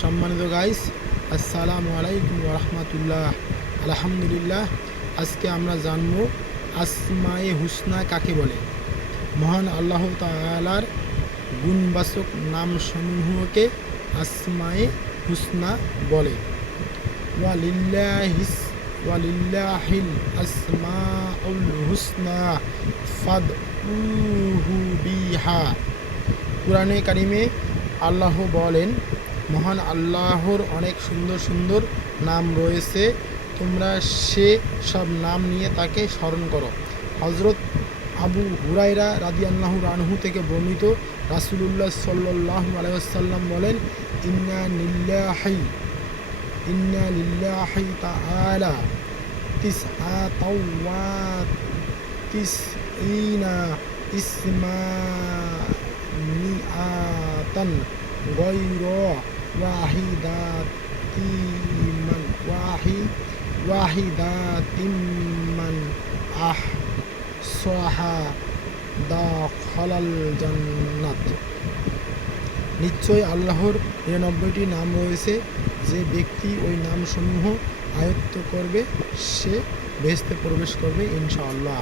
সম্মানিত গাইস, আসসালামু আলাইকুম ওয়া রাহমাতুল্লাহ। আলহামদুলিল্লাহ, আজকে আমরা জানব আসমায়ে হুসনা কাকে বলে। মহান আল্লাহ তাআলার গুণবাচক নামসমূহকে আসমায়ে হুসনা বলে। ওয়ালিল্লাহিল আসমাউল হুসনা ফাদউহু বিহা। কুরআনে কারিমে আল্লাহ বলেন, মহান আল্লাহর অনেক সুন্দর সুন্দর নাম রয়েছে, তোমরা সে সব নাম নিয়ে তাকে স্মরণ করো। হযরত আবু হুরায়রা রাদিয়াল্লাহু আনহু থেকে বর্ণিত, রাসূলুল্লাহ সাল্লাল্লাহু আলাইহি ওয়াসাল্লাম বলেন, ইন্না লিল্লাহি তাআলা তিসআতাও ওয়া তিসঈনা ইসমা মিআতান গায়রা ওয়াহিদাতিমান আহসাহা দাখালাল জান্নাত। নিশ্চয় আল্লাহর ৯৯টি নাম রয়েছে, যে ব্যক্তি ওই নামসমূহ আয়ত্ত করবে সে বেহেশতে প্রবেশ করবে ইনশাআল্লাহ।